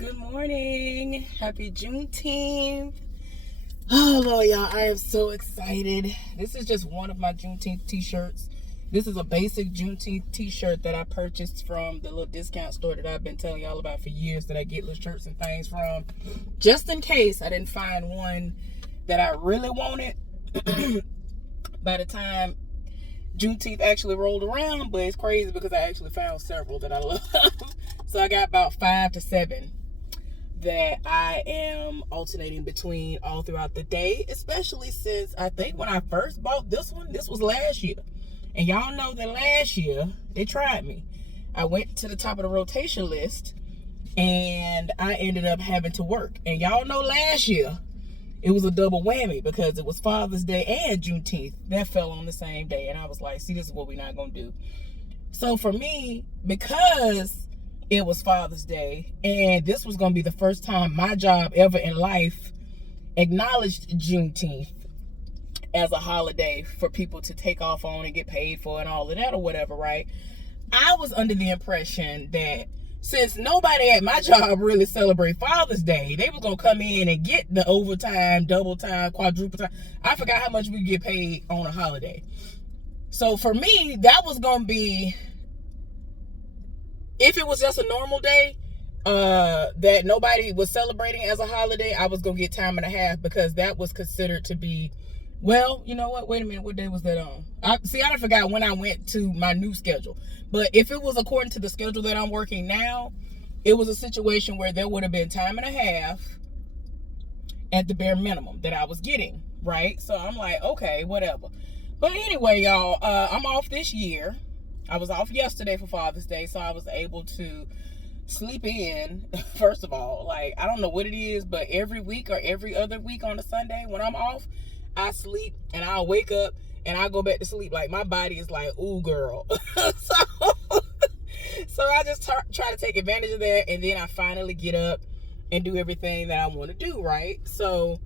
Good morning. Happy Juneteenth. Oh, Lord, y'all, I am so excited. This is just one of my Juneteenth t-shirts. This is a basic Juneteenth t-shirt that I purchased from the little discount store that I've been telling y'all about for years that I get little shirts and things from. Just in case I didn't find one that I really wanted by the time Juneteenth actually rolled around, but it's crazy because I actually found several that I love. So I got about 5 to 7 that I am alternating between all throughout the day, especially since I think when I first bought this one, this was last year. And y'all know that last year, they tried me. I went to the top of the rotation list and I ended up having to work. And y'all know last year, it was a double whammy because it was Father's Day and Juneteenth. That fell on the same day. And I was like, see, this is what we're not going to do. So for me, because it was Father's Day, and this was going to be the first time my job ever in life acknowledged Juneteenth as a holiday for people to take off on and get paid for and all of that or whatever, right? I was under the impression that since nobody at my job really celebrate Father's Day, they was going to come in and get the overtime, double time, quadruple time. I forgot how much we get paid on a holiday. So for me, that was going to be, if it was just a normal day that nobody was celebrating as a holiday, I was going to get time and a half because that was considered to be, well, you know what? Wait a minute. What day was that on? I done forgot when I went to my new schedule. But if it was according to the schedule that I'm working now, it was a situation where there would have been time and a half at the bare minimum that I was getting, right? So I'm like, okay, whatever. But anyway, y'all, I'm off this year. I was off yesterday for Father's Day, so I was able to sleep in. First of all, like, I don't know what it is, but every week or every other week on a Sunday when I'm off, I sleep and I'll wake up and I'll go back to sleep. Like, my body is like, ooh, girl. So I just try to take advantage of that, and then I finally get up and do everything that I want to do, right? So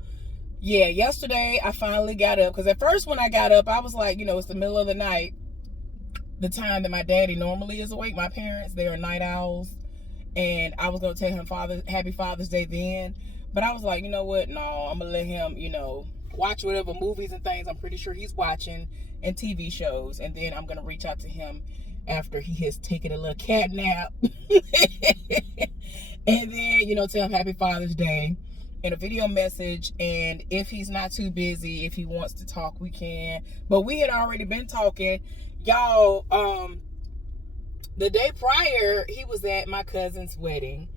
yeah, yesterday I finally got up, because at first when I got up, I was like, it's the middle of the night, the time that my daddy normally is awake. My parents, they are night owls, and I was going to tell him Happy Father's Day then, but I was like, you know what, no, I'm going to let him, watch whatever movies and things I'm pretty sure he's watching and TV shows, and then I'm going to reach out to him after he has taken a little cat nap and then, tell him Happy Father's Day in a video message. And if he's not too busy, if he wants to talk, we can. But we had already been talking, y'all. The day prior, he was at my cousin's wedding.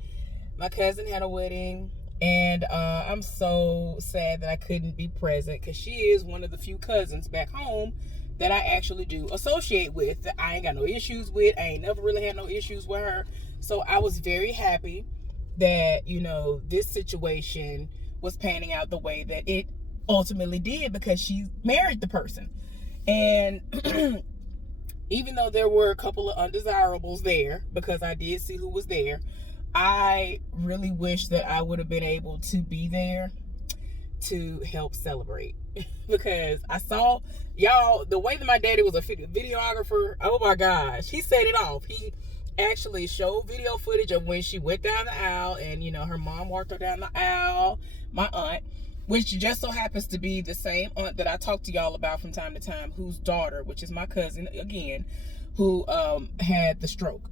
My cousin had a wedding, and I'm so sad that I couldn't be present, because she is one of the few cousins back home that I actually do associate with, that I ain't got no issues with. I ain't never really had no issues with her. So I was very happy that, this situation was panning out the way that it ultimately did, because she married the person. And even though there were a couple of undesirables there, because I did see who was there, I really wish that I would have been able to be there to help celebrate. Because I saw, y'all, the way that my daddy was a videographer, oh my gosh, he set it off. He actually showed video footage of when she went down the aisle, and her mom walked her down the aisle, my aunt, which just so happens to be the same aunt that I talk to y'all about from time to time, whose daughter, which is my cousin again, who had the stroke.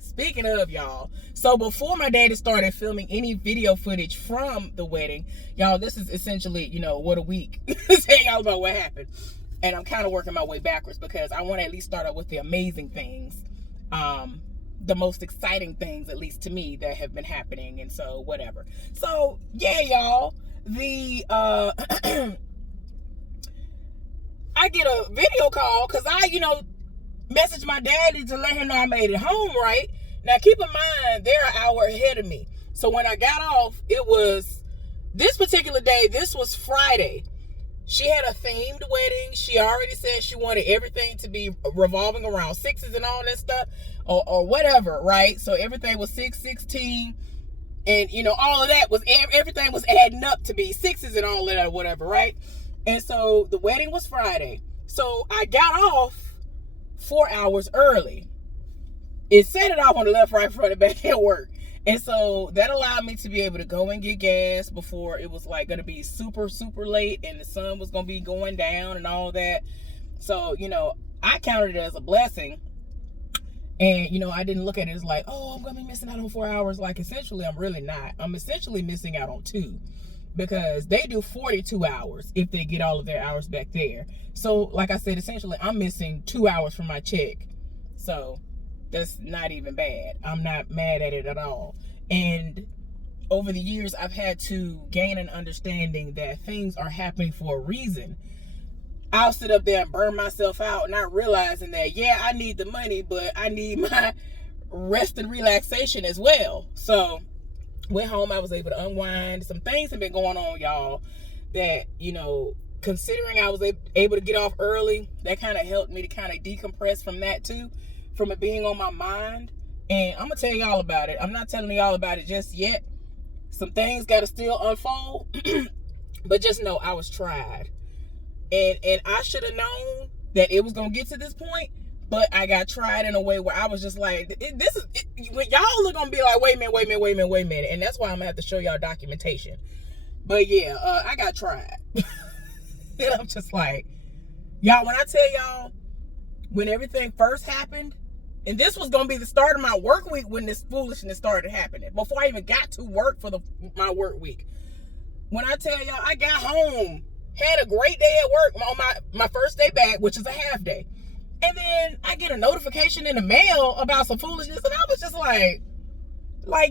Speaking of, y'all, so before my daddy started filming any video footage from the wedding, y'all, this is essentially, what a week. Tell y'all about what happened. And I'm kind of working my way backwards, because I want to at least start out with the amazing things, the most exciting things, at least to me, that have been happening. And so whatever. So yeah, y'all, I get a video call, because I, messaged my daddy to let him know I made it home, right? Now, keep in mind, they're an hour ahead of me. So when I got off, it was this particular day. This was Friday. She had a themed wedding. She already said she wanted everything to be revolving around sixes and all that stuff, or whatever, right? So everything was 616, and all of that was, everything was adding up to be sixes and all of that, or whatever, right? And so the wedding was Friday. So I got off 4 hours early. It set it off on the left, right, front, and back at work. And so that allowed me to be able to go and get gas before it was like going to be super, super late and the sun was going to be going down and all that. So, I counted it as a blessing. And, I didn't look at it as like, oh, I'm going to be missing out on 4 hours. Like, essentially, I'm really not. I'm essentially missing out on 2 because they do 42 hours if they get all of their hours back there. So, like I said, essentially, I'm missing 2 hours from my check. So that's not even bad. I'm not mad at it at all. And over the years, I've had to gain an understanding that things are happening for a reason. I'll sit up there and burn myself out, not realizing that, yeah, I need the money, but I need my rest and relaxation as well. So went home, I was able to unwind. Some things have been going on, y'all, that, considering I was able to get off early, that kind of helped me to kind of decompress from that too, from it being on my mind. And I'm going to tell y'all about it. I'm not telling y'all about it just yet. Some things got to still unfold, but just know I was tried. And I should have known that it was going to get to this point, but I got tried in a way where I was just like, when y'all are going to be like, wait a minute. And that's why I'm going to have to show y'all documentation. But yeah, I got tried. And I'm just like, y'all, when I tell y'all, when everything first happened, and this was going to be the start of my work week when this foolishness started happening, before I even got to work for my work week. When I tell y'all, I got home, had a great day at work on my first day back, which is a half day. And then I get a notification in the mail about some foolishness. And I was just like,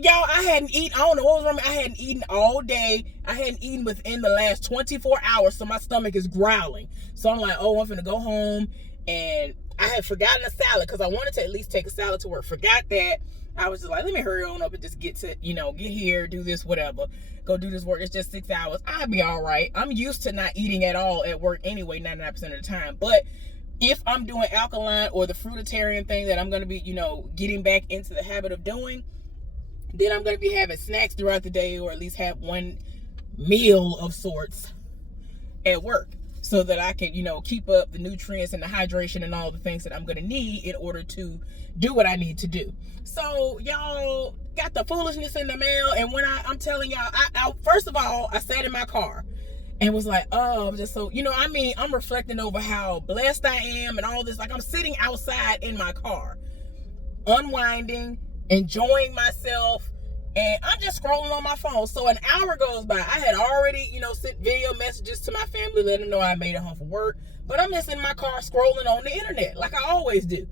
y'all, I hadn't eaten. I don't know what was wrong. I hadn't eaten all day. I hadn't eaten within the last 24 hours. So my stomach is growling. So I'm like, oh, I'm going to go home. And I had forgotten a salad because I wanted to at least take a salad to work. Forgot that. I was just like, let me hurry on up and just get here, do this, whatever. Go do this work. It's just 6 hours. I'll be all right. I'm used to not eating at all at work anyway, 99% of the time. But if I'm doing alkaline or the fruitarian thing that I'm going to be, getting back into the habit of doing, then I'm going to be having snacks throughout the day, or at least have one meal of sorts at work, so that I can, keep up the nutrients and the hydration and all the things that I'm going to need in order to do what I need to do. So y'all got the foolishness in the mail. And when I'm telling y'all, I first of all, I sat in my car and was like, oh, I'm just so, I'm reflecting over how blessed I am and all this. Like, I'm sitting outside in my car, unwinding, enjoying myself, and I'm just scrolling on my phone. So an hour goes by. I had already, sent video messages to my family, letting them know I made it home from work. But I'm just in my car scrolling on the internet, like I always do.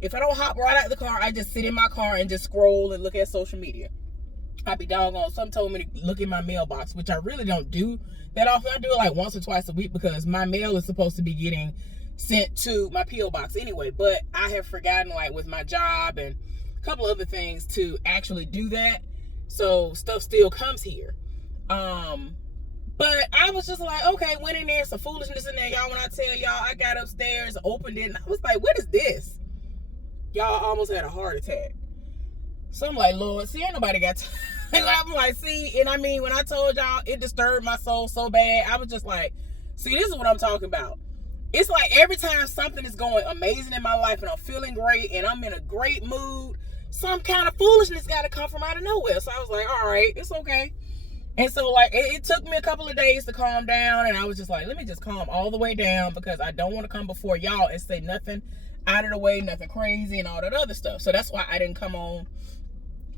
If I don't hop right out of the car, I just sit in my car and just scroll and look at social media. I be doggone. Some told me to look in my mailbox, which I really don't do that often. I do it like once or twice a week because my mail is supposed to be getting sent to my P.O. box anyway. But I have forgotten, like with my job and a couple other things, to actually do that. So stuff still comes here. But I was just like, okay, went in there, some foolishness in there, y'all. When I tell y'all, I got upstairs, opened it, and I was like, what is this? Y'all, almost had a heart attack. So I'm like, Lord, see, ain't nobody got time. I'm like, see, and when I told y'all, it disturbed my soul so bad. I was just like, see, this is what I'm talking about. It's like every time something is going amazing in my life and I'm feeling great and I'm in a great mood, some kind of foolishness got to come from out of nowhere. So I was like, all right, it's okay. And so, like, it took me a couple of days to calm down. And I was just like, let me just calm all the way down, because I don't want to come before y'all and say nothing out of the way, nothing crazy and all that other stuff. So that's why I didn't come on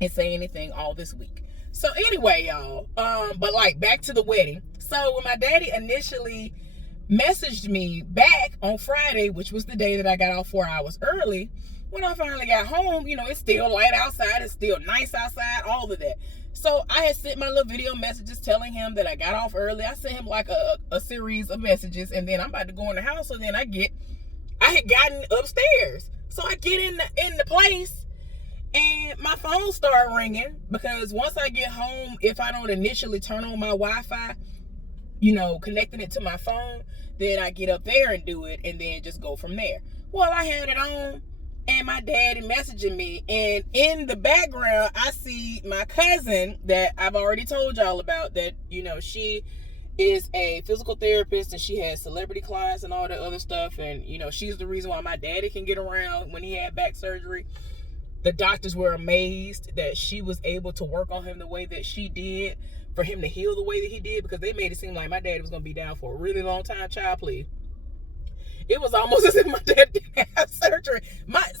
and say anything all this week. So anyway, y'all, but like back to the wedding. So when my daddy initially messaged me back on Friday, which was the day that I got off 4 hours early, when I finally got home, it's still light outside, it's still nice outside, all of that. So I had sent my little video messages telling him that I got off early. I sent him like a series of messages, and then I'm about to go in the house. So then I had gotten upstairs. So I get in the place, and my phone started ringing, because once I get home, if I don't initially turn on my Wi-Fi, connecting it to my phone, then I get up there and do it, and then just go from there. Well, I had it on, and my daddy messaging me, and in the background, I see my cousin that I've already told y'all about, that, she is a physical therapist, and she has celebrity clients and all that other stuff, and, she's the reason why my daddy can get around when he had back surgery. The doctors were amazed that she was able to work on him the way that she did, for him to heal the way that he did, because they made it seem like my daddy was going to be down for a really long time. Child, please. It was almost as if my dad didn't have surgery.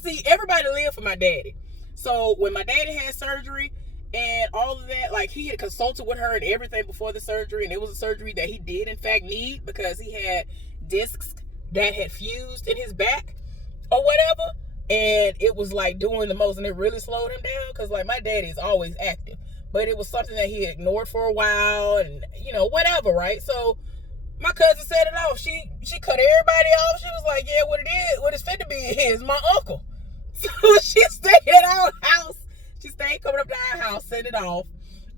See, everybody lived for my daddy. So when my daddy had surgery and all of that, like, he had consulted with her and everything before the surgery, and it was a surgery that he did in fact need, because he had discs that had fused in his back or whatever, and it was like doing the most, and it really slowed him down, because like my daddy is always active, but it was something that he ignored for a while, and whatever, right? So my cousin set it off. She cut everybody off. She was like, yeah, what it's fit to be is my uncle. So she stayed at our house. She stayed coming up to our house, set it off,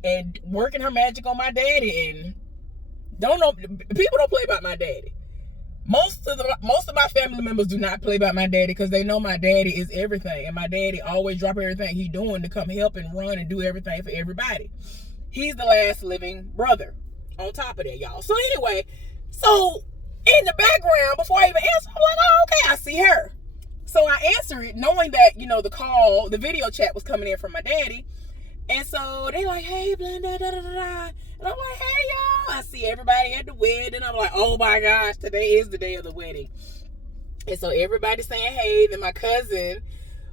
and working her magic on my daddy. And people don't play about my daddy. Most of my family members do not play about my daddy, because they know my daddy is everything, and my daddy always drop everything he doing to come help and run and do everything for everybody. He's the last living brother on top of that, y'all. So anyway, in the background, before I even answer, I'm like, oh, okay, I see her. So I answer it, knowing that, the video chat was coming in from my daddy. And so they like, hey, blah, da, da, da, da. And I'm like, hey, y'all. I see everybody at the wedding. I'm like, oh my gosh, today is the day of the wedding. And so everybody's saying, hey. Then my cousin,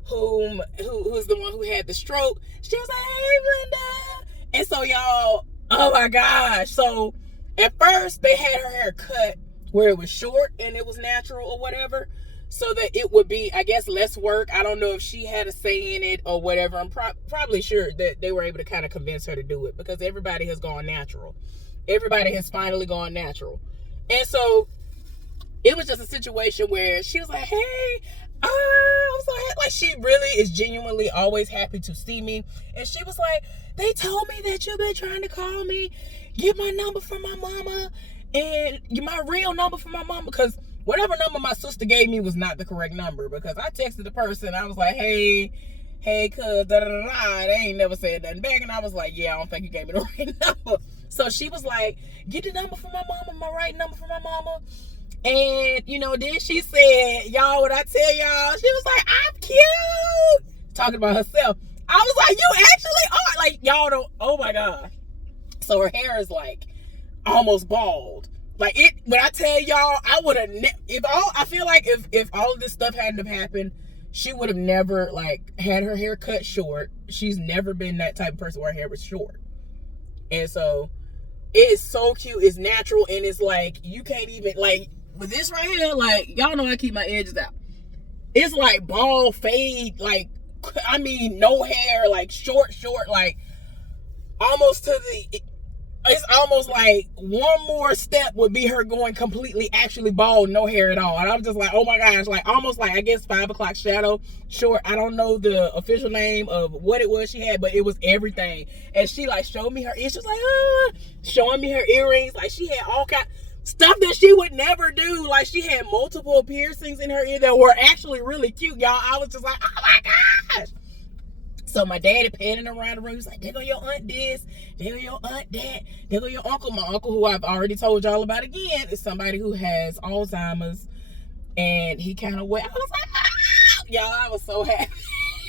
who's the one who had the stroke, she was like, hey, Linda. And so y'all, oh my gosh. So at first they had her hair cut where it was short and it was natural or whatever, so that it would be, I guess, less work. I don't know if she had a say in it or whatever. I'm probably sure that they were able to kind of convince her to do it, because everybody has gone natural. Everybody has finally gone natural. And so it was just a situation where she was like, hey, I'm so happy. Like, she really is genuinely always happy to see me. And she was like, they told me that you've been trying to call me, get my number from my mama, and my real number from my mama, because whatever number my sister gave me was not the correct number, because I texted the person. I was like, hey, cuz, da da da da. They ain't never said nothing back. And I was like, yeah, I don't think you gave me the right number. So she was like, get the number from my mama, my right number from my mama. And, then she said, y'all, what I tell y'all? She was like, I'm cute. Talking about herself. I was like, you actually are. Like, y'all don't, oh my God. So her hair is like almost bald. Like, when I tell y'all, I would have, I feel like if all of this stuff hadn't have happened, she would have never, like, had her hair cut short. She's never been that type of person where her hair was short. And so, it is so cute. It's natural, and it's like, you can't even, like, with this right here, like, y'all know I keep my edges out. It's like bald fade, like, I mean, no hair, like, short, like, almost to the... It's almost like one more step would be her going completely actually bald, no hair at all. And I'm just like, oh my gosh, like almost like, I guess 5 o'clock shadow short. I don't know the official name of what it was she had, but it was everything. And she like showed me her ears. She was like, showing me her earrings. Like, she had all kind stuff that she would never do. Like, she had multiple piercings in her ear that were actually really cute, y'all. I was just like, oh my gosh. So my daddy panning around the room. He's like, there go your aunt this, there go your aunt that, there go your uncle. My uncle, who I've already told y'all about again, is somebody who has Alzheimer's. And he kind of went, I was like, ah! Y'all, I was so happy.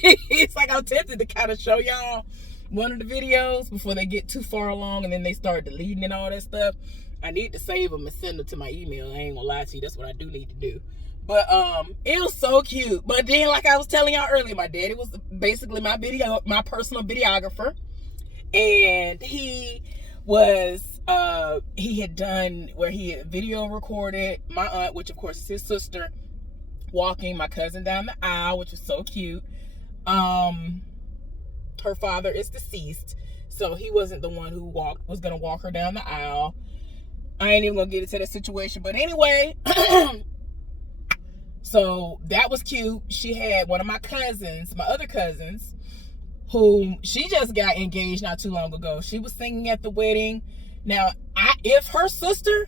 It's like I'm tempted to kind of show y'all one of the videos before they get too far along and then they start deleting and all that stuff. I need to save them and send them to my email. I ain't gonna lie to you. That's what I do need to do. But it was so cute. But then, like I was telling y'all earlier, my daddy was basically my personal videographer. And he was he had done where he had video recorded my aunt, which of course is his sister, walking my cousin down the aisle, which was so cute. Her father is deceased, so he wasn't the one who was gonna walk her down the aisle. I ain't even gonna get into that situation, but anyway. So that was cute. She had one of my other cousins, whom she just got engaged not too long ago. She was singing at the wedding. Now, if her sister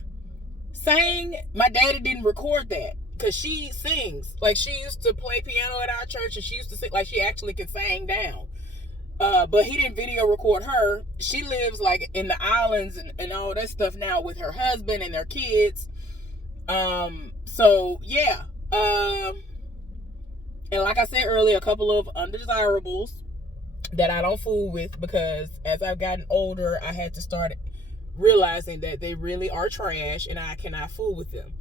sang, my daddy didn't record that, because she sings. Like, she used to play piano at our church, and she used to sing, like, she actually could sing down. But he didn't video record her. She lives like in the islands and all that stuff now with her husband and their kids. So yeah. And like I said earlier, a couple of undesirables that I don't fool with, because as I've gotten older, I had to start realizing that they really are trash and I cannot fool with them.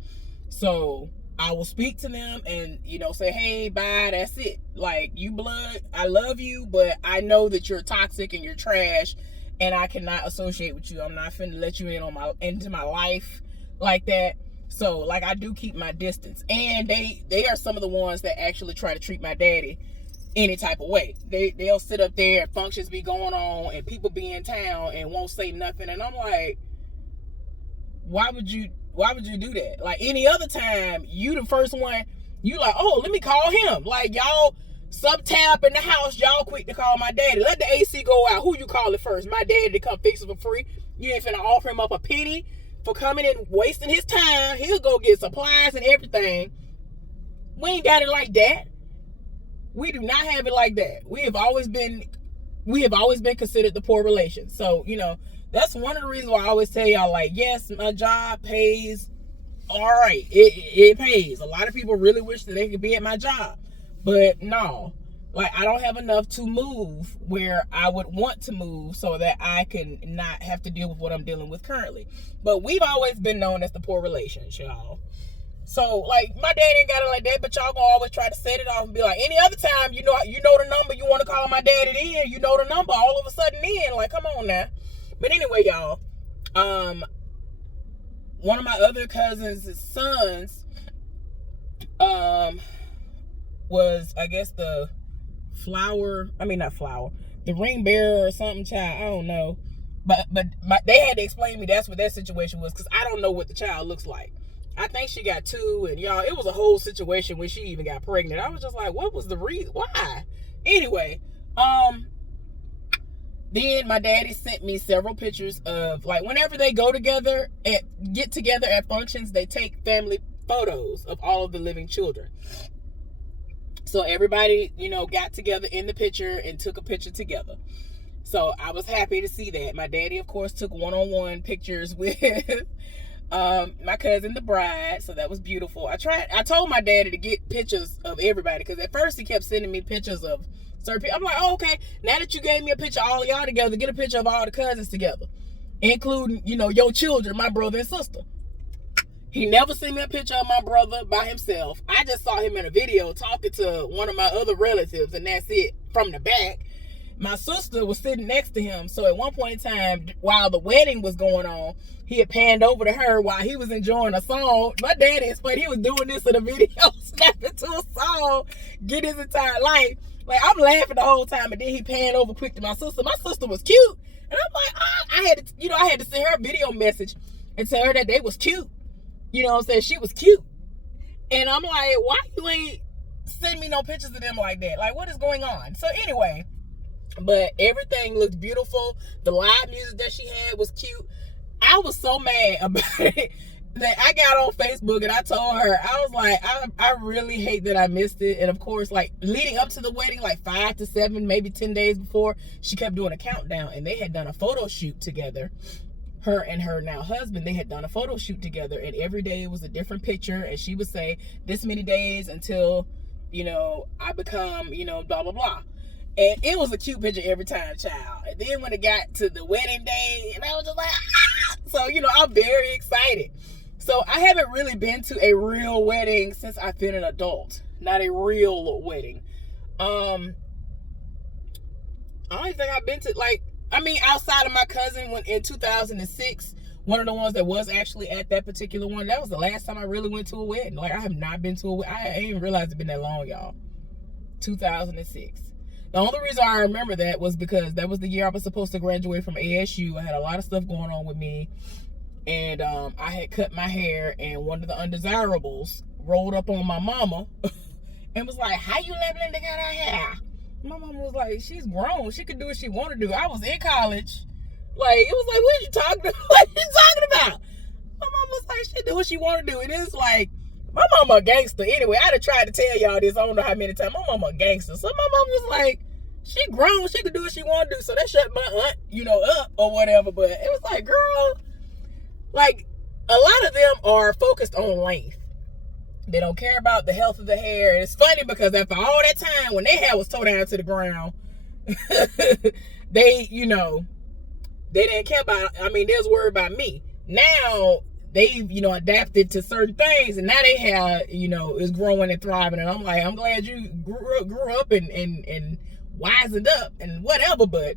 So I will speak to them and, say, hey, bye, that's it. Like, you blood, I love you, but I know that you're toxic and you're trash and I cannot associate with you. I'm not finna let you into my life like that. So, like, I do keep my distance. And they are some of the ones that actually try to treat my daddy any type of way. They'll sit up there and functions be going on and people be in town and won't say nothing. And I'm like, why would you do that? Like, any other time, you the first one, you like, oh, let me call him. Like, y'all sub-tap in the house, y'all quick to call my daddy. Let the AC go out. Who you call it first? My daddy to come fix it for free. You ain't finna offer him up a penny for coming and wasting his time. He'll go get supplies and everything. We ain't got it like that. We do not have it like that. We have always been considered the poor relation. So, that's one of the reasons why I always tell y'all, like, yes, my job pays all right. It pays. A lot of people really wish that they could be at my job. But no, like, I don't have enough to move where I would want to move so that I can not have to deal with what I'm dealing with currently. But we've always been known as the poor relations, y'all. So, like, my dad ain't got it like that, but y'all gonna always try to set it off and be like, any other time, you know the number, you want to call my daddy then, you know the number, all of a sudden then, like, come on now. But anyway, y'all, one of my other cousins' sons, was, I guess, the ring bearer or something, child, I don't know. But they had to explain to me that's what that situation was, because I don't know what the child looks like. I think she got 2, and y'all, it was a whole situation when she even got pregnant. I was just like, what was the reason? Why? Anyway, then my daddy sent me several pictures of, like, whenever they get together at functions, they take family photos of all of the living children. So everybody, got together in the picture and took a picture together. So I was happy to see that. My daddy, of course, took one-on-one pictures with my cousin, the bride. So that was beautiful. I told my daddy to get pictures of everybody, because at first he kept sending me pictures of certain people. I'm like, oh, okay, now that you gave me a picture of all of y'all together, get a picture of all the cousins together, including, your children, my brother and sister. He never sent me a picture of my brother by himself. I just saw him in a video talking to one of my other relatives, and that's it, from the back. My sister was sitting next to him, so at one point in time, while the wedding was going on, he had panned over to her while he was enjoying a song. My daddy is funny. He was doing this in a video, snapping to a song, get his entire life. Like, I'm laughing the whole time, and then he panned over quick to my sister. My sister was cute, and I'm like, I had to send her a video message and tell her that they was cute. You know what I'm saying? She was cute. And I'm like, why you ain't send me no pictures of them like that? Like, what is going on? So anyway, but everything looked beautiful. The live music that she had was cute. I was so mad about it that I got on Facebook and I told her, I was like, I really hate that I missed it. And of course, like, leading up to the wedding, like 5 to 7, maybe 10 days before, she kept doing a countdown, and they had done a photo shoot together. Her and her now husband, they had done a photo shoot together, and every day it was a different picture, and she would say, this many days until, I become, blah, blah, blah. And it was a cute picture every time, child. And then when it got to the wedding day, and I was just like, ah! So, I'm very excited. So I haven't really been to a real wedding since I've been an adult. Not a real wedding. I don't even think I've been to, outside of my cousin, when in 2006, one of the ones that was actually at that particular one, that was the last time I really went to a wedding. Like, I have not been to a wedding. I didn't even realize it's been that long, y'all. 2006. The only reason I remember that was because that was the year I was supposed to graduate from ASU. I had a lot of stuff going on with me. And I had cut my hair, and one of the undesirables rolled up on my mama and was like, how you let Linda cut her hair? My mama was like, she's grown. She could do what she want to do. I was in college. Like, it was like, what are you talking about? What are you talking about? My mama was like, she do what she want to do. And it's like, my mama a gangster. Anyway, I'd have tried to tell y'all this. I don't know how many times. My mama a gangster. So my mama was like, she grown. She could do what she want to do. So that shut my aunt, up or whatever. But it was like, girl, like, a lot of them are focused on length. They don't care about the health of the hair. And it's funny because after all that time, when their hair was towed down to the ground, they, you know, they didn't care about, I mean, they was worried about me. Now, they've, you know, adapted to certain things, and now they hair, you know, is growing and thriving. And I'm like, I'm glad you grew up and wisened up and whatever, but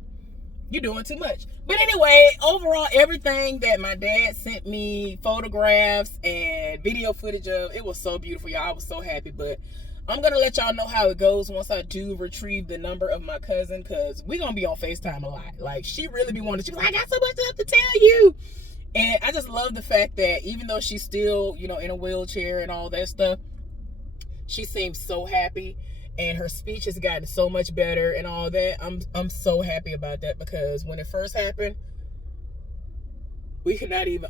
you're doing too much. But anyway, overall, everything that my dad sent me, photographs and video footage of, it was so beautiful, y'all. I was so happy. But I'm going to let y'all know how it goes once I do retrieve the number of my cousin, because we're going to be on FaceTime a lot. Like, she really be wanting, she was like, I got so much stuff to tell you. And I just love the fact that even though she's still, you know, in a wheelchair and all that stuff, she seems so happy. And her speech has gotten so much better and all that. I'm so happy about that, because when it first happened, we couldn't even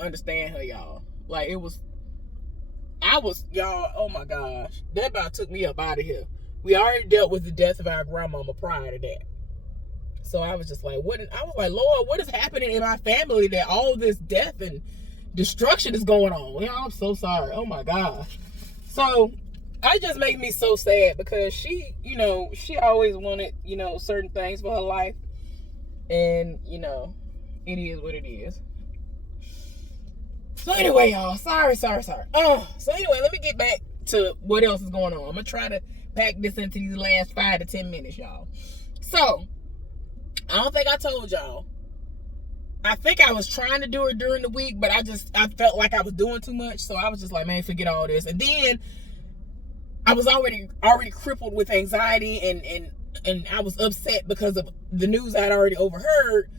understand her, y'all. Like, y'all, oh my gosh, that about took me up out of here. We already dealt with the death of our grandmama prior to that. So I was just like, I was like, Lord, what is happening in my family that all this death and destruction is going on? Y'all, I'm so sorry. Oh my gosh. So it just makes me so sad, because she, you know, she always wanted, you know, certain things for her life. And, you know, it is what it is. So anyway, y'all, sorry. So anyway, let me get back to what else is going on. I'm going to try to pack this into these last 5 to 10 minutes, y'all. So, I don't think I told y'all. I think I was trying to do it during the week, but I felt like I was doing too much. So I was just like, man, forget all this. And then I was already crippled with anxiety, and I was upset because of the news I'd already heard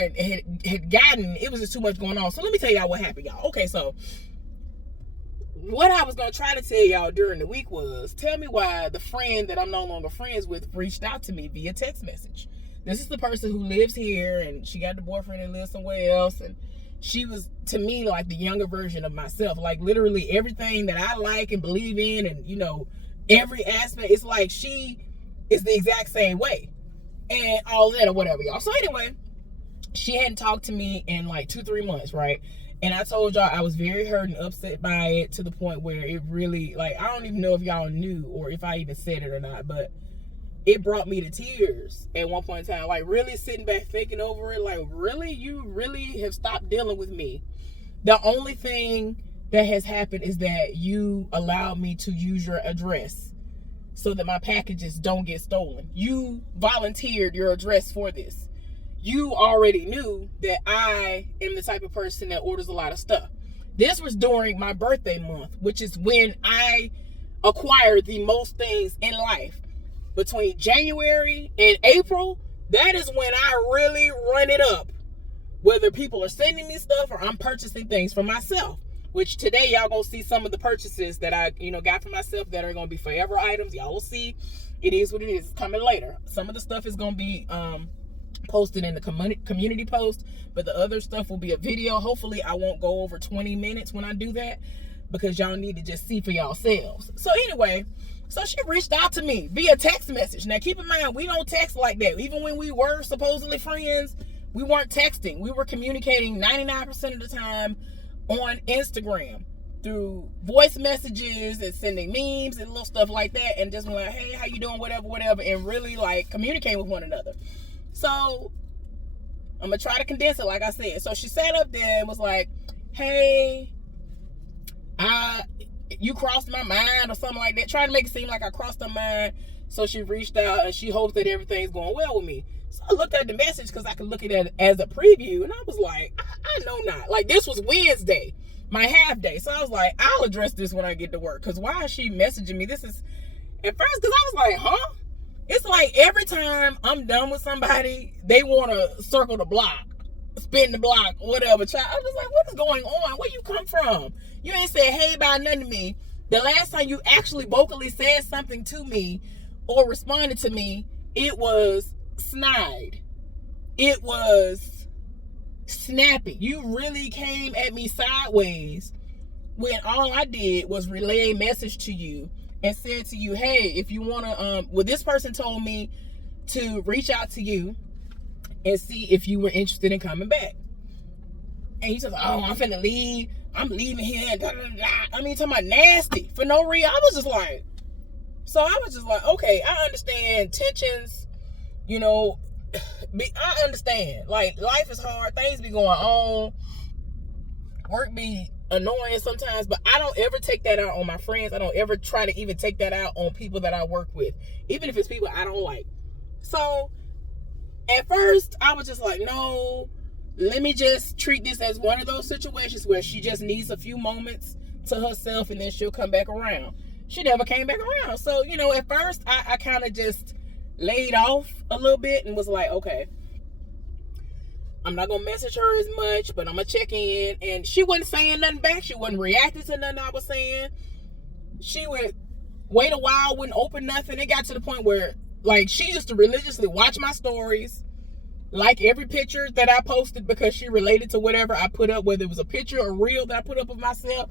and had gotten. It was just too much going on. So let me tell y'all what happened, y'all. Okay, so what I was going to try to tell y'all during the week was, tell me why the friend that I'm no longer friends with reached out to me via text message. This is the person who lives here, and she got the boyfriend and lives somewhere else. And she was, to me, like the younger version of myself. Like, literally everything that I like and believe in, and, you know, every aspect, it's like she is the exact same way. And all that or whatever, y'all. So anyway, she hadn't talked to me in like 2-3 months, right? And I told y'all I was very hurt and upset by it, to the point where it really, like, I don't even know if y'all knew or if I even said it or not, but it brought me to tears at one point in time. Like, really sitting back thinking over it, like, really? You really have stopped dealing with me. The only thing that has happened is that you allowed me to use your address so that my packages don't get stolen. You volunteered your address for this. You already knew that I am the type of person that orders a lot of stuff. This was during my birthday month, which is when I acquired the most things in life. Between January and April, that is when I really run it up. Whether people are sending me stuff or I'm purchasing things for myself. Which today y'all gonna see some of the purchases that I, you know, got for myself that are gonna be forever items. Y'all will see. It is what it is. It's coming later. Some of the stuff is gonna be posted in the community post, but the other stuff will be a video. Hopefully I won't go over 20 minutes when I do that, because y'all need to just see for yourselves. So anyway, so she reached out to me via text message. Now keep in mind, we don't text like that. Even when we were supposedly friends, we weren't texting. We were communicating 99% of the time on Instagram through voice messages and sending memes and little stuff like that, and just like, hey, how you doing, whatever, and really like communicate with one another. So I'm gonna try to condense it, like I said. So she sat up there and was like, hey, you crossed my mind or something like that, trying to make it seem like I crossed her mind. So she reached out and she hopes that everything's going well with me. So I looked at the message because I could look at it as a preview, and I was like, I know not. Like, this was Wednesday, my half day. So I was like, I'll address this when I get to work, because why is she messaging me? This is, at first, because I was like, huh? It's like every time I'm done with somebody, they want to circle the block, spin the block, whatever. Child, I was like, what is going on? Where you come from? You ain't said hey about nothing to me. The last time you actually vocally said something to me or responded to me, it was snide. It was snappy. You really came at me sideways when all I did was relay a message to you and said to you, hey, if you want to, well, this person told me to reach out to you and see if you were interested in coming back. And you said, oh, I'm finna leave. I'm leaving here and da da da. I mean, talking about nasty for no reason. I was just like, okay, I understand tensions, you know, I understand. Like, life is hard, things be going on, work be annoying sometimes, but I don't ever take that out on my friends. I don't ever try to even take that out on people that I work with, even if it's people I don't like. So at first I was just like, no, let me just treat this as one of those situations where she just needs a few moments to herself and then she'll come back around. She never came back around. So, you know, at first I kind of just laid off a little bit and was like, okay, I'm not going to message her as much, but I'm going to check in. And she wasn't saying nothing back. She wasn't reacting to nothing I was saying. She would wait a while, wouldn't open nothing. It got to the point where, like, she used to religiously watch my stories, like every picture that I posted, because she related to whatever I put up, whether it was a picture or reel that I put up of myself,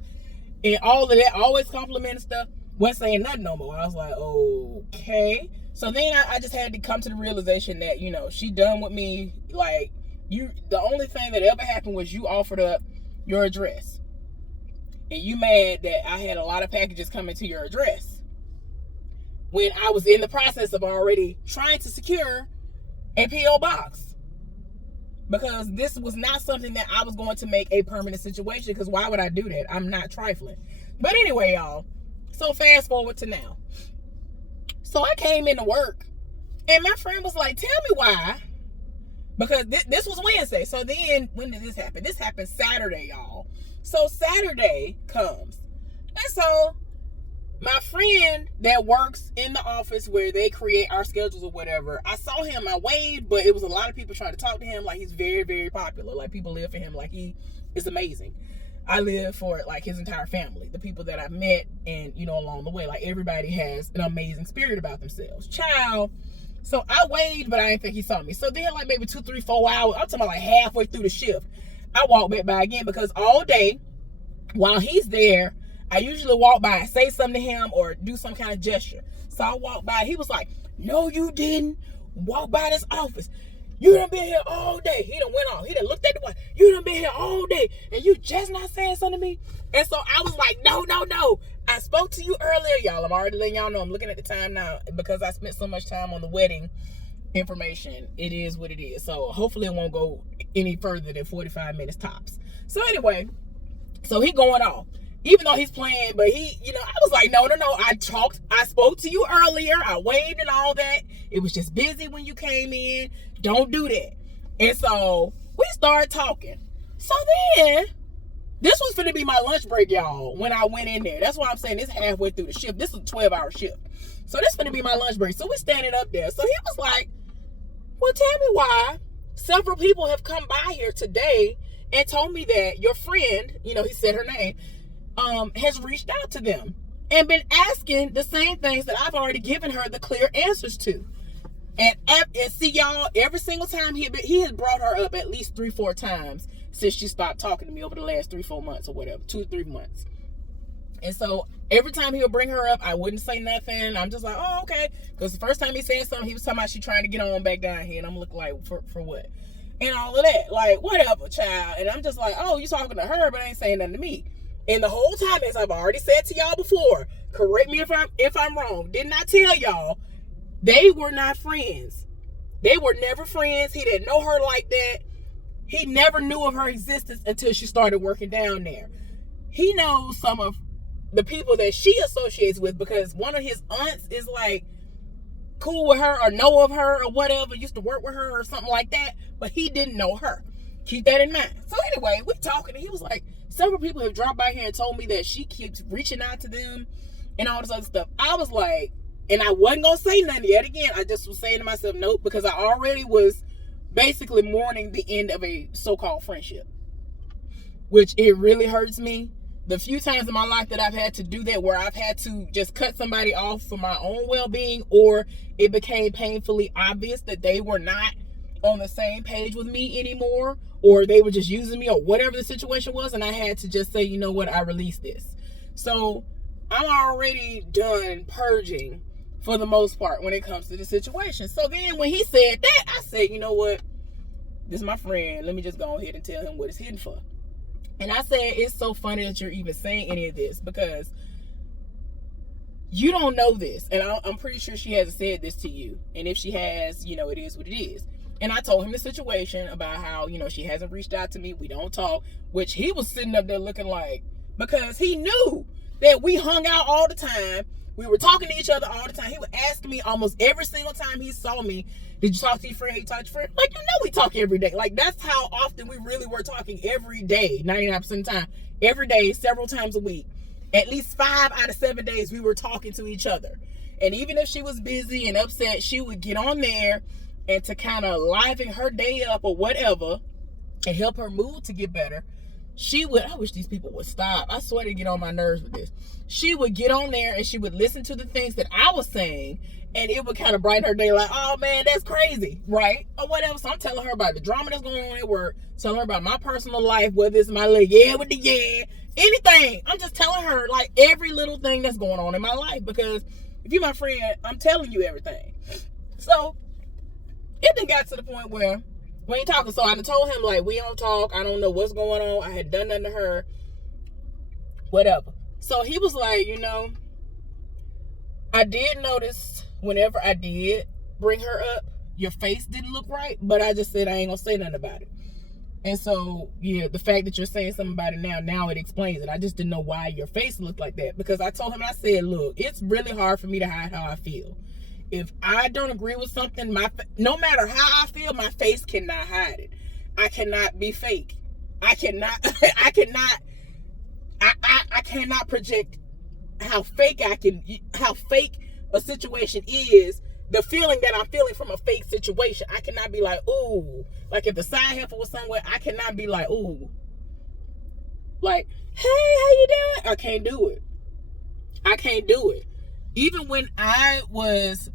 and all of that, always complimenting stuff. Wasn't saying nothing no more. I was like, okay. So then I just had to come to the realization that, you know, she done with me. Like, the only thing that ever happened was you offered up your address, and you mad that I had a lot of packages coming to your address when I was in the process of already trying to secure a P.O. box, because this was not something that I was going to make a permanent situation, because why would I do that? I'm not trifling. But anyway, y'all, so fast forward to now. So I came into work and my friend was like, tell me why, because this was Wednesday. So then, when did this happen? This happened Saturday, y'all. So Saturday comes, and so my friend that works in the office where they create our schedules or whatever, I saw him, I waved, but it was a lot of people trying to talk to him. Like, he's very, very popular. Like, people live for him. Like, he is amazing. I live for, like, his entire family, the people that I've met, and, you know, along the way. Like, everybody has an amazing spirit about themselves. Child. So I waved, but I didn't think he saw me. So then, like, maybe 2, 3, 4 hours, I'm talking about like halfway through the shift, I walked back by again, because all day while he's there, I usually walk by and say something to him or do some kind of gesture. So I walked by. He was like, no, you didn't walk by this office. You done been here all day. He done went off. He done looked at the watch. You done been here all day, and you just not saying something to me? And so I was like, no. I spoke to you earlier, y'all. I'm already letting y'all know. I'm looking at the time now, because I spent so much time on the wedding information. It is what it is. So hopefully it won't go any further than 45 minutes tops. So anyway, so he going off. Even though he's playing, but he, you know, I was like, no. I spoke to you earlier. I waved and all that. It was just busy when you came in. Don't do that. And so we started talking. So then, this was going to be my lunch break, y'all, when I went in there. That's why I'm saying this halfway through the shift. This is a 12-hour shift. So this is going to be my lunch break. So we standing up there. So he was like, well, tell me why several people have come by here today and told me that your friend, you know, he said her name, has reached out to them and been asking the same things that I've already given her the clear answers to. And see, y'all, every single time he has brought her up at least 3-4 times since she stopped talking to me over the last 3-4 months or whatever, 2-3 months. And so every time he would bring her up, I wouldn't say nothing. I'm just like, oh, okay. Because the first time he said something, he was talking about she trying to get on back down here. And I'm looking like, for what? And all of that. Like, whatever, child. And I'm just like, oh, you talking to her, but ain't saying nothing to me. And the whole time, as I've already said to y'all before, correct me if I'm wrong, didn't I tell y'all, they were not friends. They were never friends. He didn't know her like that. He never knew of her existence until she started working down there. He knows some of the people that she associates with, because one of his aunts is like cool with her or know of her or whatever, used to work with her or something like that, but he didn't know her. Keep that in mind. So anyway, we're talking, and he was like, several people have dropped by here and told me that she keeps reaching out to them and all this other stuff. I was like, and I wasn't going to say nothing yet again. I just was saying to myself, nope, because I already was basically mourning the end of a so-called friendship, which it really hurts me. The few times in my life that I've had to do that, where I've had to just cut somebody off for my own well-being, or it became painfully obvious that they were not on the same page with me anymore, or they were just using me, or whatever the situation was, and I had to just say, you know what, I released this. So I'm already done purging for the most part when it comes to the situation. So then when he said that, I said, you know what, this is my friend, let me just go ahead and tell him what it's hidden for. And I said, it's so funny that you're even saying any of this, because you don't know this. And I'm pretty sure she hasn't said this to you. And if she has, you know, it is what it is. And I told him the situation about how, you know, she hasn't reached out to me. We don't talk, which he was sitting up there looking like, because he knew that we hung out all the time. We were talking to each other all the time. He would ask me almost every single time he saw me, did you talk to your friend? You talk to your friend? Like, you know, we talk every day. Like, that's how often we really were talking every day, 99% of the time. Every day, several times a week. At least 5 out of 7 days, we were talking to each other. And even if she was busy and upset, she would get on there and to kind of liven her day up or whatever and help her mood to get better. She would, I wish these people would stop. I swear they get on my nerves with this. She would get on there and she would listen to the things that I was saying, and it would kind of brighten her day, like, oh man, that's crazy, right? Or whatever. So I'm telling her about the drama that's going on at work, telling her about my personal life, whether it's my little yeah with the yeah, anything. I'm just telling her like every little thing that's going on in my life, because if you're my friend, I'm telling you everything. So it then got to the point where we ain't talking. So I told him, like, we don't talk. I don't know what's going on. I had done nothing to her. Whatever. So he was like, you know, I did notice whenever I did bring her up, your face didn't look right. But I just said I ain't going to say nothing about it. And so, yeah, the fact that you're saying something about it now it explains it. I just didn't know why your face looked like that. Because I told him, I said, look, it's really hard for me to hide how I feel. If I don't agree with something, no matter how I feel, my face cannot hide it. I cannot be fake. I cannot project how fake a situation is, the feeling that I'm feeling from a fake situation. I cannot be like, ooh, like if the side heifer was somewhere, I cannot be like, ooh, like, hey, how you doing? I can't do it. I can't do it. Even when I was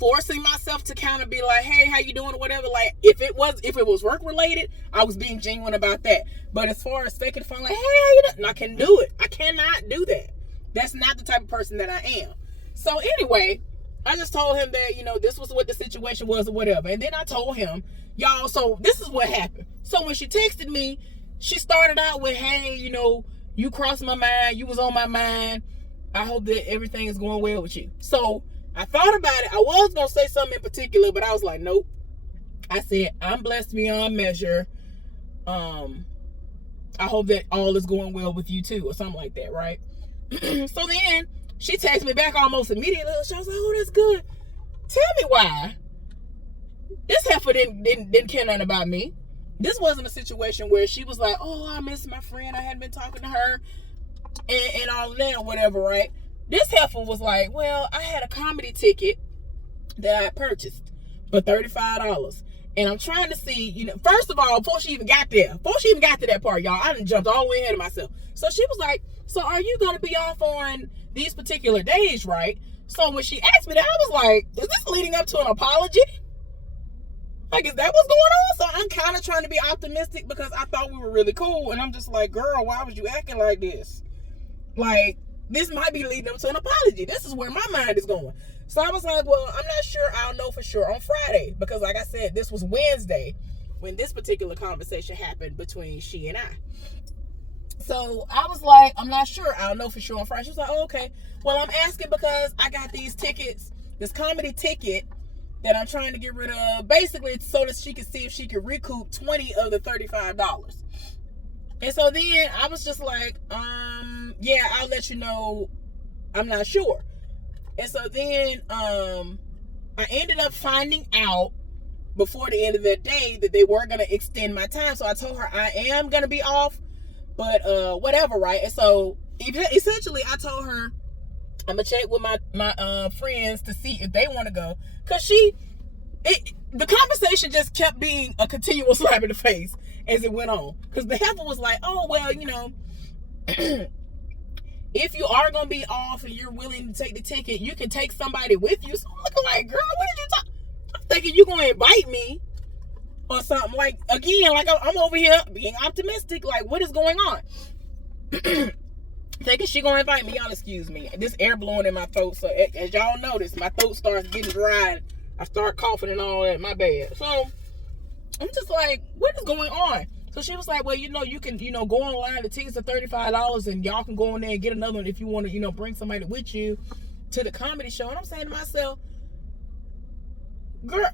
forcing myself to kind of be like, hey, how you doing or whatever, like if it was work related, I was being genuine about that. But as far as faking fun, like, hey, how you doing? I can do it. I cannot do that. That's not the type of person that I am. So anyway, I just told him that, you know, this was what the situation was or whatever. And then I told him, y'all, so this is what happened. So when she texted me, she started out with, hey, you know, you crossed my mind. You was on my mind. I hope that everything is going well with you. So I thought about it. I was going to say something in particular, but I was like, nope. I said, I'm blessed beyond measure. I hope that all is going well with you too, or something like that, right? So then she texted me back almost immediately. She was like, oh, that's good. Tell me why. This heifer didn't care nothing about me. This wasn't a situation where she was like, oh, I miss my friend. I hadn't been talking to her and all of that or whatever, right? This heifer was like, well, I had a comedy ticket that I purchased for $35. And I'm trying to see, you know, first of all, before she even got to that part, y'all, I done jumped all the way ahead of myself. So she was like, so are you going to be off on these particular days, right? So when she asked me that, I was like, is this leading up to an apology? Like, is that what's going on? So I'm kind of trying to be optimistic because I thought we were really cool. And I'm just like, girl, why was you acting like this? Like, this might be leading up to an apology. This is where my mind is going. So I was like, well, I'm not sure. I'll know for sure on Friday. Because like I said, this was Wednesday when this particular conversation happened between she and I. So I was like, I'm not sure. I'll know for sure on Friday. She was like, oh, okay. Well, I'm asking because I got these tickets, this comedy ticket that I'm trying to get rid of. Basically, so that she could see if she could recoup 20 of the $35. And so then I was just like, yeah, I'll let you know. I'm not sure. And so then I ended up finding out before the end of that day that they were going to extend my time. So I told her I am going to be off, but whatever, right? And so essentially I told her I'm going to check with my friends to see if they want to go. Because the conversation just kept being a continual slap in the face as it went on. Because the heifer was like, oh, well, you know, if you are going to be off and you're willing to take the ticket, you can take somebody with you. So I'm looking like, girl, what did you talk? I'm thinking you're going to invite me or something. Like, again, like I'm over here being optimistic. Like, what is going on? Thinking she going to invite me. Y'all excuse me. This air blowing in my throat. So as y'all notice, my throat starts getting dry. And I start coughing and all that. My bad. So I'm just like, what is going on? So she was like, well, you can, go online. The tickets are $35 and y'all can go in there and get another one if you want to, bring somebody with you to the comedy show. And I'm saying to myself, girl,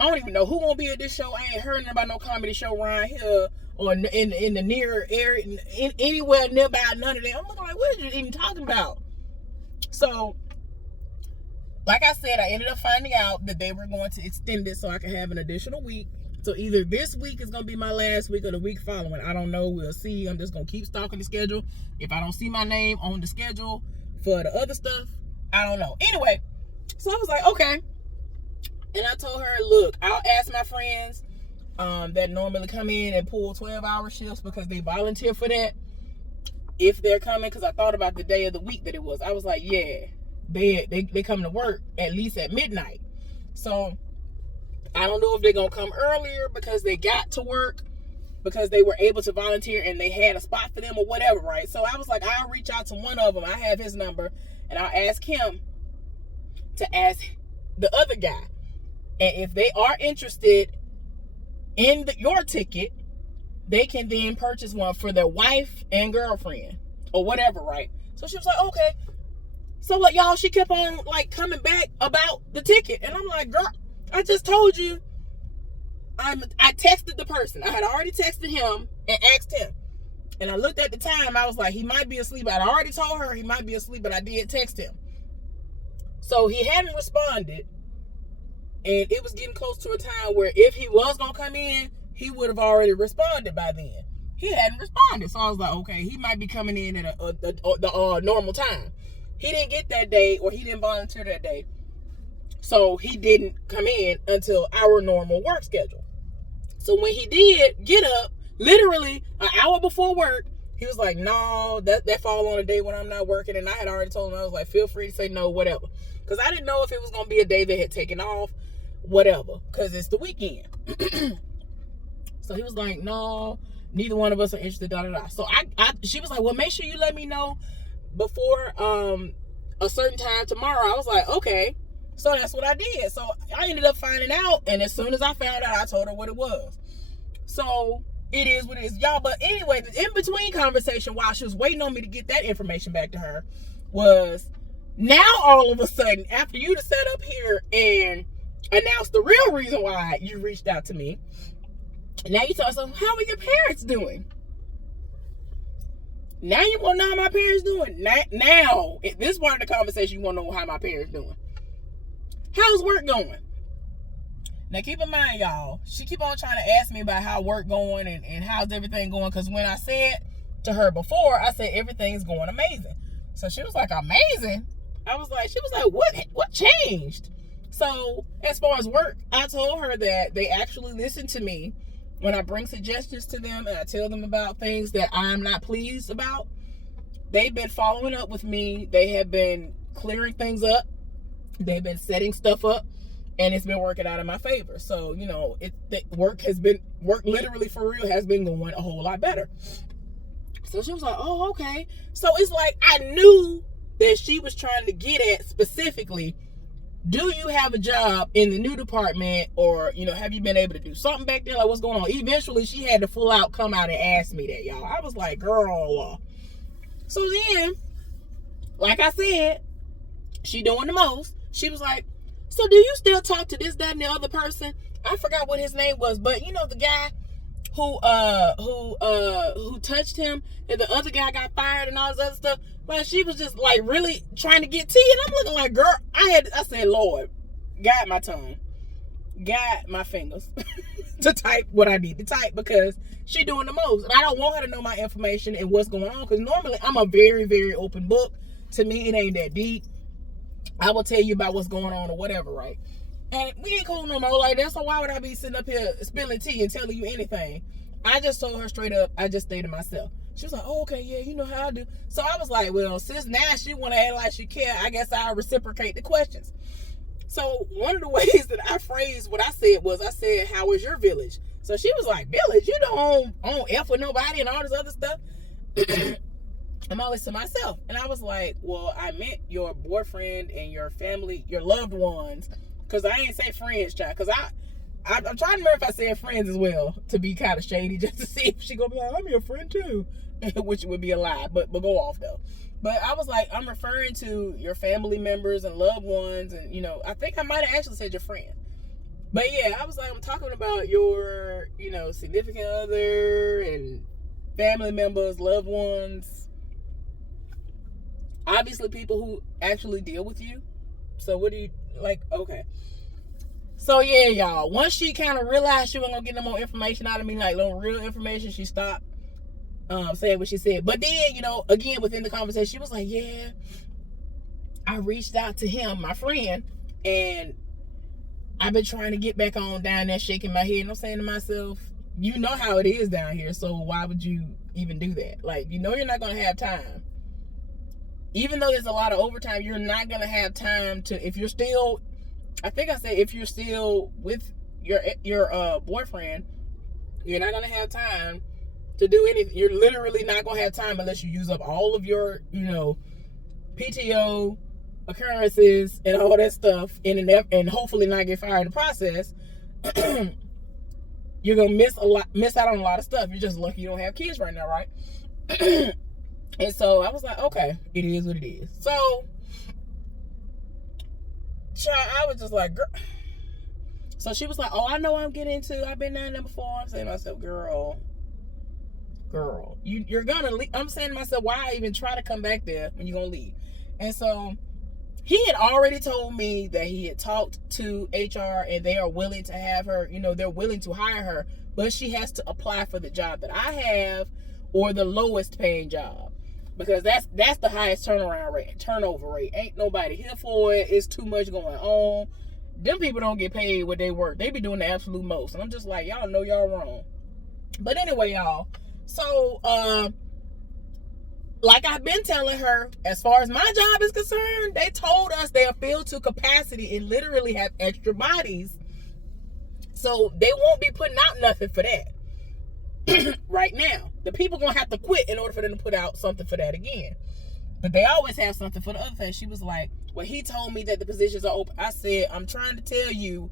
I don't even know who gonna be at this show. I ain't heard about no comedy show around here or in the near area, anywhere nearby, none of that. I'm looking like, what are you even talking about? So, like I said, I ended up finding out that they were going to extend it so I could have an additional week. So either this week is going to be my last week or the week following. I don't know. We'll see. I'm just going to keep stalking the schedule. If I don't see my name on the schedule for the other stuff, I don't know. Anyway, so I was like, okay. And I told her, look, I'll ask my friends that normally come in and pull 12-hour shifts because they volunteer for that if they're coming, because I thought about the day of the week that it was. I was like, yeah, they come to work at least at midnight. So I don't know if they're going to come earlier because they got to work, because they were able to volunteer and they had a spot for them or whatever, right? So I was like, I'll reach out to one of them. I have his number, and I'll ask him to ask the other guy. And if they are interested in your ticket, they can then purchase one for their wife and girlfriend or whatever, right? So she was like, okay. So like, y'all, she kept on like coming back about the ticket. And I'm like, girl, I just told you. I texted the person. I had already texted him and asked him. And I looked at the time. I was like, he might be asleep. I'd already told her he might be asleep, but I did text him. So he hadn't responded. And it was getting close to a time where if he was going to come in, he would have already responded by then. He hadn't responded. So I was like, okay, he might be coming in at the normal time. He didn't get that day, or he didn't volunteer that day. So he didn't come in until our normal work schedule. So when he did get up, literally an hour before work, he was like, no, that fall on a day when I'm not working. And I had already told him, I was like, feel free to say no, whatever. Because I didn't know if it was going to be a day that had taken off, whatever, because it's the weekend. So he was like, no, neither one of us are interested, da da da. So she was like, well, make sure you let me know before a certain time tomorrow. I was like, okay. So that's what I did. So I ended up finding out, and as soon as I found out, I told her what it was. So it is what it is, y'all. But anyway, the in-between conversation while she was waiting on me to get that information back to her was, now all of a sudden, after you to set up here and announce the real reason why you reached out to me, now you tell us, how are your parents doing? Now you want to know how my parents doing. Now, at this part of the conversation, you want to know how my parents doing. How's work going? Now keep in mind, y'all, she keep on trying to ask me about how work going and how's everything going, because when I said to her before, I said everything's going amazing. So she was like, amazing? She was like, what changed? So as far as work, I told her that they actually listen to me when I bring suggestions to them and I tell them about things that I'm not pleased about. They've been following up with me. They have been clearing things up. They've been setting stuff up, and it's been working out in my favor. So, work literally for real has been going a whole lot better. So she was like, oh, okay. So it's like, I knew that she was trying to get at specifically, do you have a job in the new department, or, have you been able to do something back there? Like, what's going on? Eventually, she had to full out come out and ask me that, y'all. I was like, girl. So then, like I said, she doing the most. She was like, so do you still talk to this, that, and the other person? I forgot what his name was, but the guy who touched him, and the other guy got fired and all this other stuff. But she was just like really trying to get tea, and I'm looking like, girl, I said, Lord, guide my tongue, guide my fingers to type what I need to type, because she doing the most, and I don't want her to know my information and what's going on, because normally I'm a very, very open book. To me, it ain't that deep. I will tell you about what's going on or whatever, right? And we ain't cool no more like that, so why would I be sitting up here spilling tea and telling you anything? I just told her straight up, I just stay to myself. She was like, oh, okay, yeah, you know how I do. So I was like, well, since now she want to act like she care, I guess I'll reciprocate the questions. So one of the ways that I phrased what I said was, I said, how is your village? So she was like, village? You don't own F with nobody and all this other stuff? I'm always to myself. And I was like, well, I meant your boyfriend and your family, your loved ones. Because I ain't say friends, child. Because I'm trying to remember if I said friends as well, to be kind of shady, just to see if she gonna be like, I'm your friend too, which would be a lie, but go off though. But I was like, I'm referring to your family members and loved ones, and I think I might have actually said your friend. But yeah, I was like, I'm talking about your, significant other and family members, loved ones. Obviously, people who actually deal with you. So what do you, like, okay. So yeah, y'all, once she kind of realized she wasn't going to get no more information out of me, like no real information, she stopped saying what she said. But then, again, within the conversation, she was like, yeah, I reached out to him, my friend, and I've been trying to get back on down there, shaking my head. And I'm saying to myself, you know how it is down here, so why would you even do that? Like, you're not going to have time. Even though there's a lot of overtime, you're not going to have time to, if you're still, I think I said, if you're still with your boyfriend, you're not going to have time to do anything. You're literally not going to have time unless you use up all of your, PTO, occurrences, and all that stuff, and hopefully not get fired in the process. You're going to miss out on a lot of stuff. You're just lucky you don't have kids right now, right? And so I was like, okay, it is what it is. So, child, I was just like, girl. So she was like, oh, I know what I'm getting into. I've been down there before. I'm saying to myself, girl, you're gonna leave. I'm saying to myself, why even try to come back there when you're gonna leave? And so he had already told me that he had talked to HR and they are willing to have her, they're willing to hire her, but she has to apply for the job that I have or the lowest paying job, because that's the highest turnover rate. Ain't nobody here for it. It's too much going on. Them people don't get paid what they work. They be doing the absolute most. And I'm just like, y'all know y'all wrong. But anyway, y'all. So, like I've been telling her, as far as my job is concerned, they told us they are filled to capacity and literally have extra bodies. So they won't be putting out nothing for that right now. The people going to have to quit in order for them to put out something for that again. But they always have something for the other thing. She was like, well, he told me that the positions are open. I said, I'm trying to tell you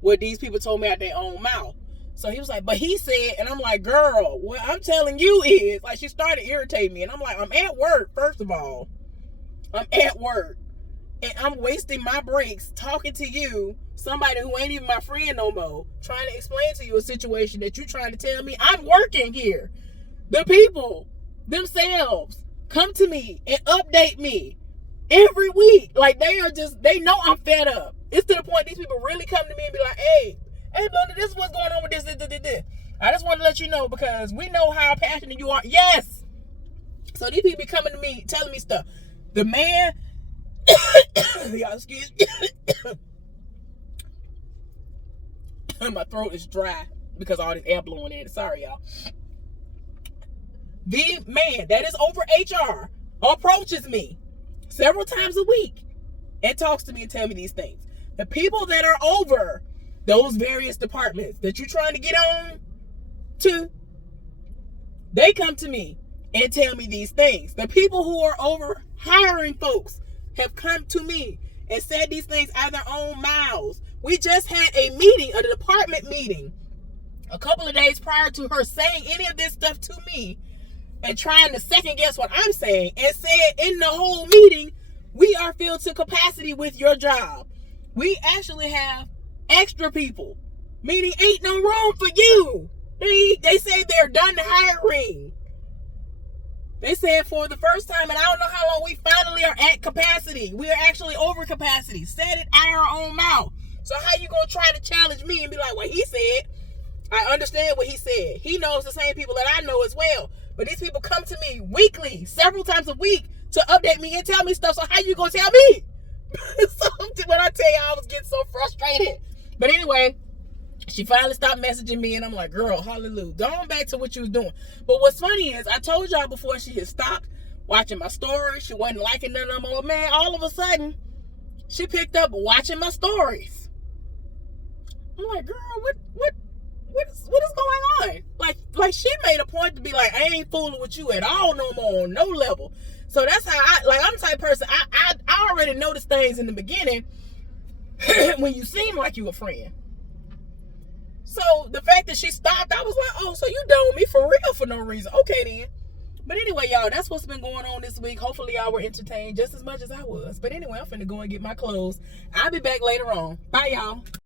what these people told me out their own mouth. So he was like, but he said, and I'm like, girl, what I'm telling you is, like, she started irritating me. And I'm like, I'm at work, first of all. I'm at work. And I'm wasting my breaks talking to you, somebody who ain't even my friend no more, trying to explain to you a situation that you're trying to tell me. I'm working here. The people themselves come to me and update me every week. Like, they know I'm fed up. It's to the point these people really come to me and be like, hey, Belinda, this is what's going on with this. I just want to let you know because we know how passionate you are. Yes. So these people be coming to me, telling me stuff. The man, y'all excuse me. My throat is dry because all this air blowing in. Sorry, y'all. The man that is over HR approaches me several times a week and talks to me and tell me these things. The people that are over those various departments that you're trying to get on to, they come to me and tell me these things. The people who are over hiring folks have come to me and said these things out of their own mouths. We just had a meeting, a department meeting, a couple of days prior to her saying any of this stuff to me and trying to second guess what I'm saying, and said in the whole meeting, we are filled to capacity with your job. We actually have extra people, meaning ain't no room for you. They said they're done hiring. They said for the first time, and I don't know how long, we finally are at capacity. We are actually over capacity. Said it out of our own mouth. So how you gonna try to challenge me and be like, well, he said? I understand what he said. He knows the same people that I know as well. But these people come to me weekly, several times a week, to update me and tell me stuff. So how you gonna tell me? So when I tell you, I was getting so frustrated. But anyway, she finally stopped messaging me, and I'm like, girl, hallelujah. Going back to what you was doing. But what's funny is, I told y'all before, she had stopped watching my stories. She wasn't liking none of them. Oh, man, all of a sudden, she picked up watching my stories. I'm like, girl, what is going on? Like she made a point to be like, I ain't fooling with you at all no more on no level. So that's how I'm the type of person, I already noticed things in the beginning when you seem like you a friend. So the fact that she stopped, I was like, oh, so you done me for real for no reason. Okay then. But anyway, y'all, that's what's been going on this week. Hopefully y'all were entertained just as much as I was. But anyway, I'm finna go and get my clothes. I'll be back later on. Bye, y'all.